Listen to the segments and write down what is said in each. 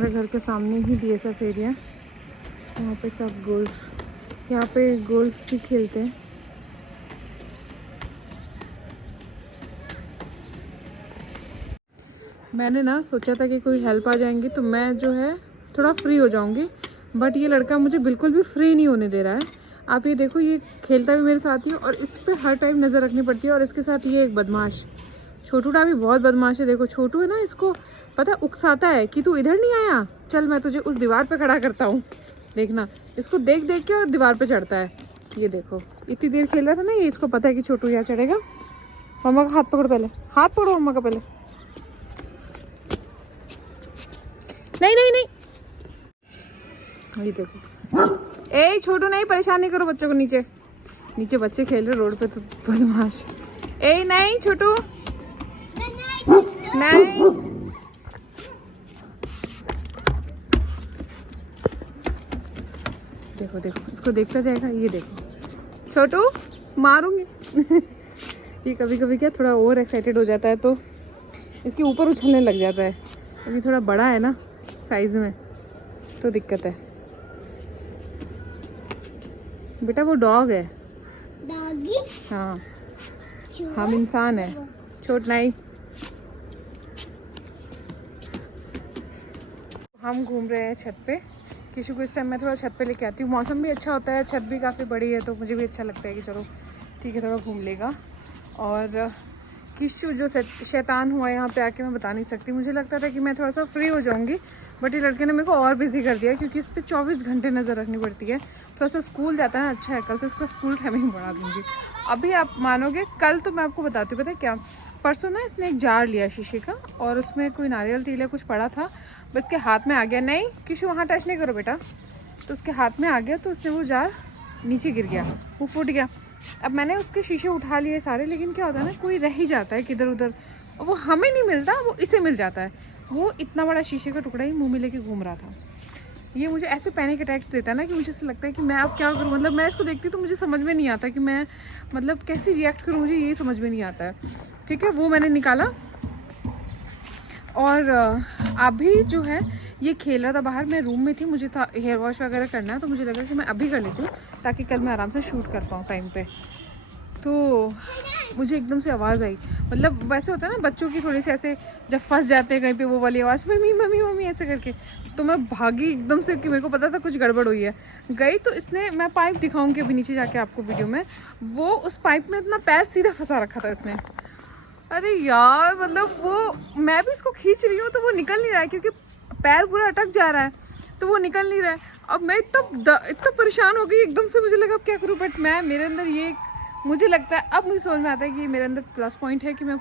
हमारे घर के सामने ही DSF एरिया, यहाँ पे सब गोल्फ, यहाँ पे गोल्फ भी खेलते हैं। मैंने ना सोचा था कि कोई हेल्प आ जाएंगी तो मैं जो है थोड़ा फ्री हो जाऊंगी, बट ये लड़का मुझे बिल्कुल भी फ्री नहीं होने दे रहा है। आप ये देखो, ये खेलता भी मेरे साथ ही है और इस पर हर टाइम नज़र रखनी पड़ती है। और इसके साथ ये एक बदमाश छोटूटा भी बहुत बदमाश है। देखो छोटू है ना, इसको पता है उकसाता है कि तू इधर नहीं आया, चल मैं तुझे उस दीवार पे खड़ा करता हूँ। देखना, इसको देख देख के और दीवार पे चढ़ता है। ये देखो इतनी देर खेल रहा था ना ये, इसको पता है कि छोटू यहाँ चढ़ेगा। मम्मा का हाथ पकड़ो, पहले हाथ पकड़ो मम्मा का पहले। नहीं नहीं नहीं, ये देखो, ए छोटू नहीं, परेशान नहीं करो बच्चों को। नीचे नीचे बच्चे खेल रहे रोड पे, तो बदमाश। ए नहीं छोटू, नहीं। देखो देखो, इसको देखता जाएगा। ये देखो छोटू, मारूंगी। ये कभी कभी क्या थोड़ा ओवर एक्साइटेड हो जाता है तो इसके ऊपर उछलने लग जाता है। अभी थोड़ा बड़ा है ना साइज में, तो दिक्कत है। बेटा वो डॉग है। डॉगी? हाँ, हम इंसान है। छोट नहीं। हम घूम रहे हैं छत पे। किशु को इस टाइम मैं थोड़ा छत पे लेके आती हूँ। मौसम भी अच्छा होता है, छत भी काफ़ी बड़ी है, तो मुझे भी अच्छा लगता है कि चलो ठीक है थोड़ा घूम लेगा। और किशु जो शैतान हुआ यहाँ पे आके, मैं बता नहीं सकती। मुझे लगता था कि मैं थोड़ा सा फ्री हो जाऊँगी, बट ये लड़के ने मेरे को और बिजी कर दिया, क्योंकि इस पर 24 घंटे नज़र रखनी पड़ती है। थोड़ा सा स्कूल जाता है ना, अच्छा है, कल से इसका स्कूल टाइमिंग बढ़ा दूँगी। अभी आप मानोगे, कल तो मैं आपको बताती हूँ, पता है क्या, परसों ना इसने एक जार लिया शीशे का और उसमें कोई नारियल तेल या कुछ पड़ा था, बस के हाथ में आ गया। नहीं किशु वहाँ टच नहीं करो बेटा। तो उसके हाथ में आ गया, तो उसने वो जार नीचे गिर गया, वो फूट गया। अब मैंने उसके शीशे उठा लिए सारे, लेकिन क्या होता है ना, कोई रह ही जाता है किधर उधर, और वो हमें नहीं मिलता, वो इसे मिल जाता है। वो इतना बड़ा शीशे का टुकड़ा ही मुँह में लेके घूम रहा था। ये मुझे ऐसे पैनिक अटैक्स देता है ना कि मुझे ऐसा लगता है कि मैं अब क्या करूँ। मतलब मैं इसको देखती हूँ तो मुझे समझ में नहीं आता कि मैं मतलब कैसे रिएक्ट करूँ, मुझे ये समझ में नहीं आता है। ठीक है, वो मैंने निकाला। और अभी जो है ये खेल रहा था बाहर, मैं रूम में थी, मुझे था हेयर वॉश वगैरह करना है, तो मुझे लगा कि मैं अभी कर लेती हूँ ताकि कल मैं आराम से शूट कर पाऊँ टाइम पे। तो मुझे एकदम से आवाज़ आई, मतलब वैसे होता है ना बच्चों की थोड़ी सी ऐसे जब फंस जाते हैं कहीं पे, वो वाली आवाज़, मम्मी मम्मी मम्मी ऐसे करके। तो मैं भागी एकदम से कि मेरे को पता था कुछ गड़बड़ हुई है। गई तो इसने, मैं पाइप दिखाऊंगी अभी नीचे जाके आपको वीडियो में, वो उस पाइप में अपना पैर सीधा फंसा रखा था इसने। अरे यार, मतलब वो मैं भी इसको खींच रही हूँ तो वो निकल नहीं रहा है, क्योंकि पैर पूरा अटक जा रहा है, तो वो निकल नहीं रहा है। अब मैं इतना परेशान हो गई एकदम से, मुझे लगा अब क्या करूँ। बट मैं, मेरे अंदर ये, मुझे लगता है अब मुझे समझ में आता है कि मेरे अंदर प्लस पॉइंट है कि मैं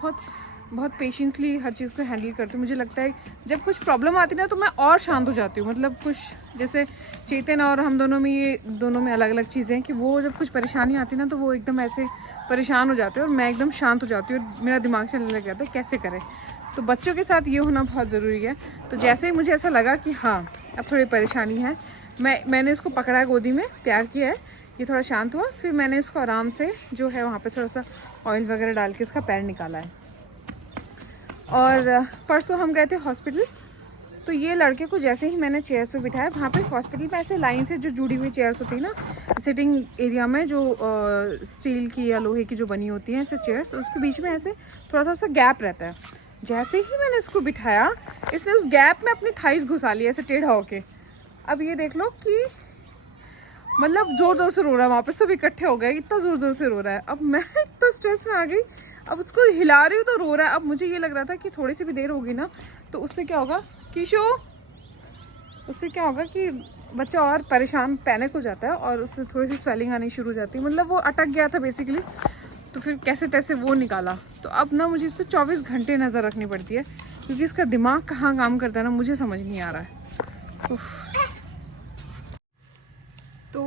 बहुत पेशेंसली हर चीज़ को हैंडल करती हूँ। मुझे लगता है जब कुछ प्रॉब्लम आती है ना तो मैं और शांत हो जाती हूँ। मतलब कुछ जैसे चेतन और हम दोनों में, ये दोनों में अलग अलग चीज़ें हैं कि वो जब कुछ परेशानी आती है ना तो वो एकदम ऐसे परेशान हो जाते हैं और मैं एकदम शांत हो जाती हूँ और मेरा दिमाग चलने लग जाता है कैसे करें। तो बच्चों के साथ ये होना बहुत ज़रूरी है। तो जैसे ही मुझे ऐसा लगा कि हाँ अब थोड़ी परेशानी है, मैंने इसको पकड़ा है गोदी में, प्यार किया है, ये थोड़ा शांत हुआ, फिर मैंने इसको आराम से जो है वहाँ पे थोड़ा सा ऑयल वगैरह डाल के इसका पैर निकाला है। और परसों हम गए थे हॉस्पिटल, तो ये लड़के को जैसे ही मैंने चेयर्स पे बिठाया, वहाँ पे हॉस्पिटल में ऐसे लाइन से जो जुड़ी हुई चेयर्स होती है ना सिटिंग एरिया में, जो स्टील की या लोहे की जो बनी होती हैं ऐसे चेयर्स, उसके बीच में ऐसे थोड़ा सा गैप रहता है। जैसे ही मैंने इसको बिठाया, इसने उस गैप में अपनी थाइस घुसा लिया ऐसे टेढ़ा होके। अब ये देख लो कि मतलब जोर जोर से रो रहा है, वहाँ पे सब इकट्ठे हो गए, इतना जोर जोर से रो रहा है। अब मैं तो स्ट्रेस में आ गई, अब उसको हिला रही हूँ तो रो रहा है। अब मुझे ये लग रहा था कि थोड़ी सी भी देर होगी ना तो उससे क्या होगा किशो, उससे क्या होगा कि बच्चा और परेशान, पैनिक हो जाता है और उससे थोड़ी सी स्वेलिंग आनी शुरू हो जाती है। मतलब वो अटक गया था बेसिकली, तो फिर कैसे तैसे वो निकाला। तो अब ना मुझे इस पर 24 घंटे नज़र रखनी पड़ती है, क्योंकि इसका दिमाग कहाँ काम करता है ना मुझे समझ नहीं आ रहा है। तो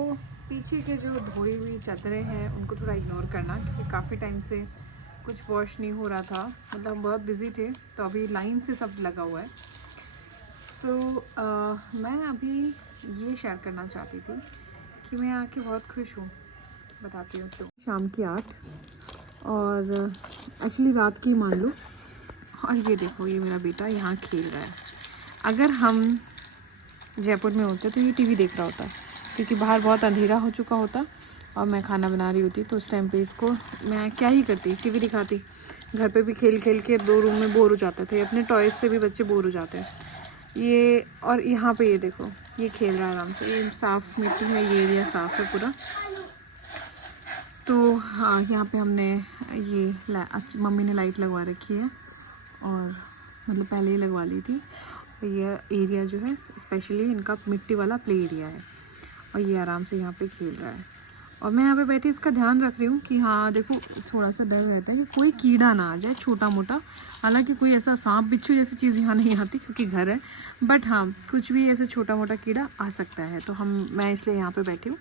पीछे के जो धोई हुई चादरें हैं उनको थोड़ा इग्नोर करना, क्योंकि काफ़ी टाइम से कुछ वॉश नहीं हो रहा था, मतलब बहुत बिजी थे, तो अभी लाइन से सब लगा हुआ है। तो मैं अभी ये शेयर करना चाहती थी कि मैं आके बहुत खुश हूँ, बताती हूँ क्यों। शाम की 8 और एक्चुअली रात की मान लो, और ये देखो ये मेरा बेटा यहाँ खेल रहा है। अगर हम जयपुर में होते तो ये टीवी देख रहा होता, क्योंकि बाहर बहुत अंधेरा हो चुका होता और मैं खाना बना रही होती, तो उस टाइम पे इसको मैं क्या ही करती, टीवी दिखाती। घर पे भी खेल खेल के 2 रूम में बोर हो जाते थे, अपने टॉयज से भी बच्चे बोर हो जाते हैं। ये और यहाँ पे ये देखो, ये खेल रहा है आराम से, ये साफ़ मिट्टी है, ये एरिया साफ़ है पूरा। तो हाँ, यहाँ पे हमने ये मम्मी ने लाइट लगवा रखी है, और मतलब पहले ही लगवा ली थी। ये एरिया जो है स्पेशली इनका मिट्टी वाला प्ले एरिया है, और ये आराम से यहाँ पे खेल रहा है। और मैं यहाँ पे बैठी इसका ध्यान रख रही हूँ कि हाँ देखो, थोड़ा सा डर रहता है कि कोई कीड़ा ना आ जाए छोटा मोटा। हालांकि कोई ऐसा सांप बिच्छू जैसी चीज़ यहाँ नहीं आती क्योंकि घर है, बट हाँ कुछ भी ऐसा छोटा मोटा कीड़ा आ सकता है। तो मैं इसलिए यहाँ पे बैठी हूँ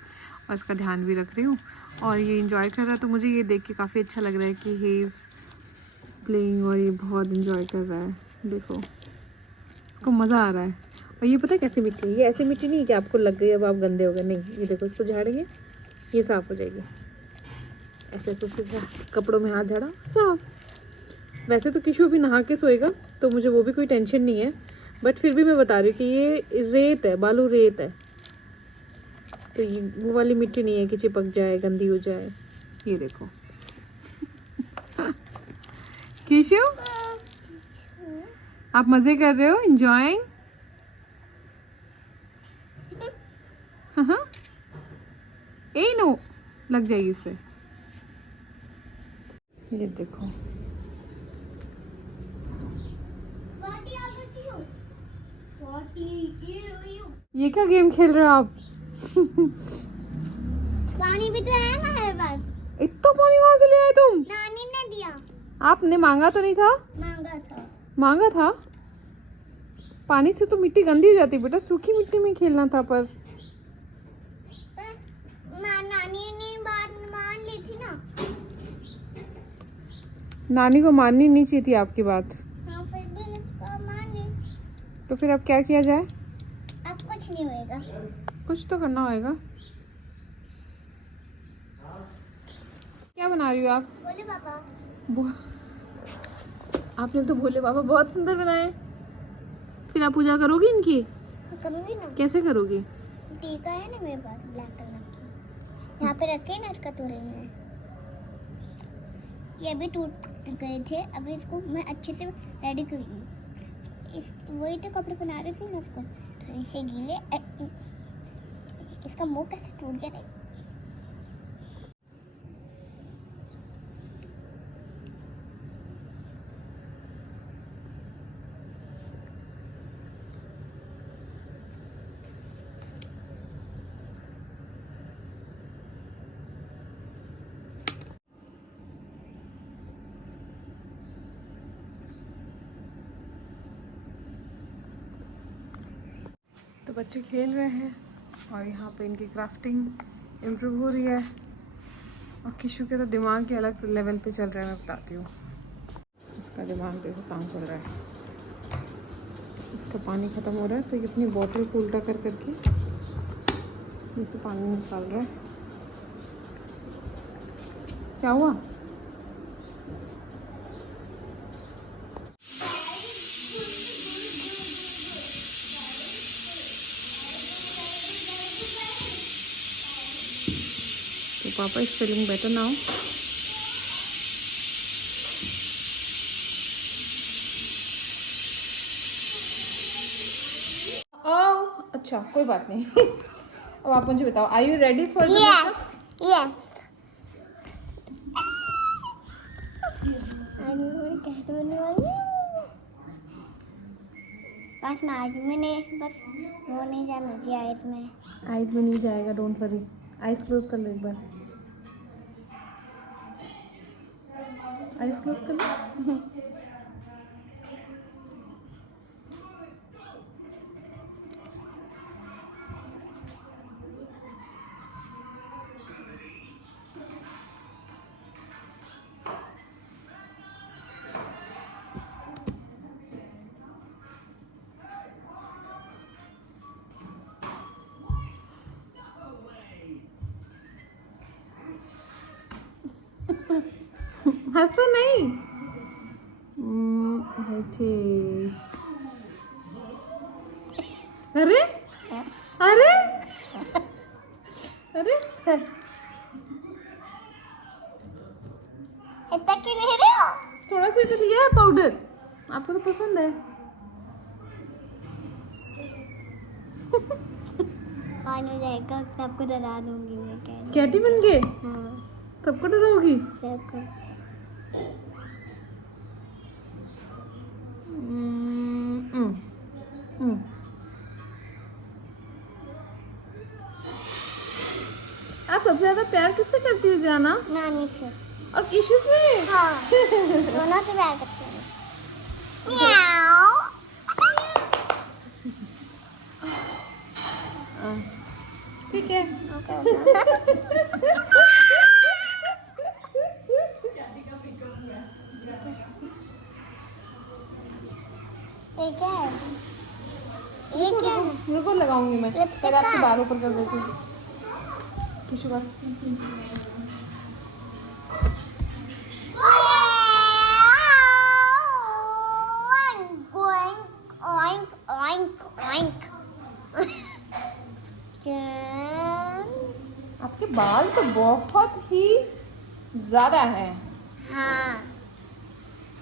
और इसका ध्यान भी रख रही हूँ। और ये इंजॉय कर रहा है, तो मुझे ये देख के काफ़ी अच्छा लग रहा है कि ही इज़ प्लेइंग, और ये बहुत इंजॉय कर रहा है। देखो इसको मज़ा आ रहा है। और ये पता है कैसी मिट्टी है, ये ऐसी मिट्टी नहीं है कि आपको लग गई अब आप गंदे हो गए, नहीं। ये देखो, इसको झाड़ेंगे ये साफ़ हो जाएगी, ऐसे ऐसे सीधा कपड़ों में हाथ झाड़ा साफ। वैसे तो किशु भी नहा के सोएगा तो मुझे वो भी कोई टेंशन नहीं है, बट फिर भी मैं बता रही हूँ कि ये रेत है, बालू रेत है, तो ये वो वाली मिट्टी नहीं है कि चिपक जाए, गंदी हो जाए। ये देखो किशु, आप मजे कर रहे हो, एंजॉयिंग। हाँ, ए नो, लग जाएगी इससे। ये देखो, ये क्या गेम खेल रहे हो आप? पानी भी तो है ना हर बार। इतना पानी कहाँ से ले आए तुम? नानी ने दिया। आपने मांगा तो नहीं था? मांगा था। मांगा था? पानी से तो मिट्टी गंदी हो जाती बेटा, सूखी मिट्टी में खेलना था। पर नानी ने बात मान ली थी ना। नानी को माननी नहीं चाहिए थी आपकी बात। हाँ, फिर भी मान ली। तो फिर अब क्या किया जाए? अब कुछ नहीं होएगा, कुछ तो करना होएगा। क्या बना रही हो आप? बोले पापा। आपने तो भोले बाबा बहुत सुंदर बनाए। फिर आप पूजा करोगी इनकी? करूँगी ना। कैसे करोगी? टीका है ना मेरे पास ब्लैक कलर की, यहाँ पे रखे ना, इसका तोड़े हैं। ये अभी टूट गए थे, अभी इसको मैं अच्छे से रेडी करूँगी। वही तो कपड़े पहना रही थी ना, उसको थोड़ी से गीले। इसका मुंह कैसे टूट गया नहीं? तो बच्चे खेल रहे हैं और यहाँ पे इनकी क्राफ्टिंग इम्प्रूव हो रही है, और किशु के तो दिमाग के अलग लेवल पे चल रहा है। मैं बताती हूँ, इसका दिमाग देखो कहाँ चल रहा है। इसका पानी ख़त्म हो रहा है तो ये अपनी बॉटल को उल्टा कर करके इसमें से पानी निकाल रहा है। क्या हुआ? So Papa is feeling better now. अच्छा कोई बात नहीं। अब आप मुझे बताओ, are you ready for the makeup? Yes. कैसे बनने वाली? बस मैं आज मैंने बस वो नहीं जाना चाहिए आइज में। आइज में नहीं जाएगा, डोंट वरी। आइज क्लोज कर लो एक बार। आइज क्लोज कर लो। हंसो नहीं। अरे अरे अरे इतना क्यों ले रहे हो? थोड़ा सा तो दिया है पाउडर, आपको तो पसंद है। पानी हो जाएगा, सबको डरा दूंगी मैं। कैटी बन के हाँ सबको डराओगी? देखो। आप सबसे ज्यादा प्यार किससे करती हो जाना? नानी से। और किसी से? हाँ दोनों से प्यार करते हैं। म्याऊ। ठीक है। ये क्या है? ये क्या है? रुको लगाऊंगी मैं, लिपस्टिक पहले आपके का? बाल ऊपर कर देती हूँ। टिश्यू बाल। Oink, oink, oink. आपके बाल तो बहुत ही ज्यादा है। हाँ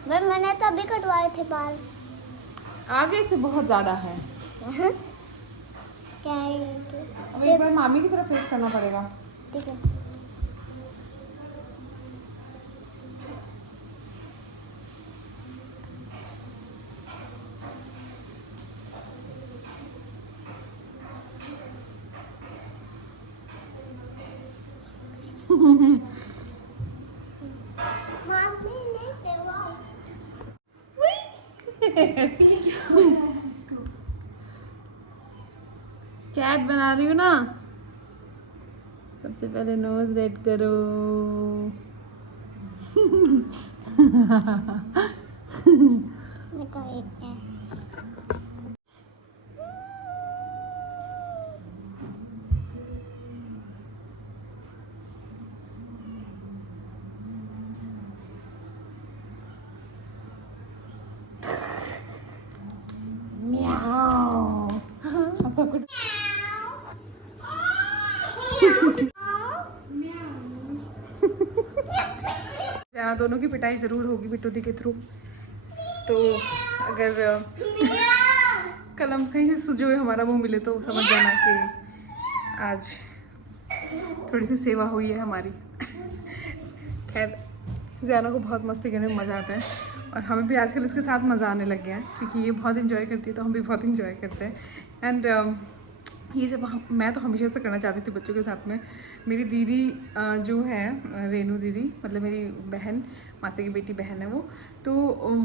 मैंने तो अभी कटवाए थे बाल। आगे से बहुत ज्यादा है। क्या है ये? अब एक बार मामी की तरफ फेस करना पड़ेगा। ठीक है। मामी लेके आओ। चैट बना रही हूँ ना। सबसे पहले नोज रेड करो। देखो एक है। सब कुछ जाना, दोनों की पिटाई ज़रूर होगी बिट्टू दी के थ्रू। तो अगर कलम कहीं से सुजे हुए हमारा मुंह मिले तो समझ जाना कि आज थोड़ी सी सेवा हुई है हमारी। खैर ज़ैना को बहुत मस्ती करने में मज़ा आता है और हमें भी आजकल इसके साथ मज़ा आने लग गया है क्योंकि ये बहुत इंजॉय करती है तो हम भी बहुत इंजॉय करते हैं। एंड ये जब मैं तो हमेशा से करना चाहती थी बच्चों के साथ में। मेरी दीदी जो है रेनू दीदी, मतलब मेरी बहन, मासी की बेटी बहन है वो, तो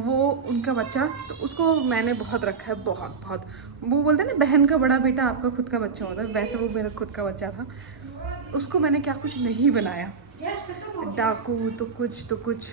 वो उनका बच्चा, तो उसको मैंने बहुत रखा है, बहुत बहुत। वो बोलते हैं ना बहन का बड़ा बेटा आपका खुद का बच्चा होता है, वैसे वो मेरा खुद का बच्चा था। उसको मैंने क्या कुछ नहीं बनाया, डाकू तो कुछ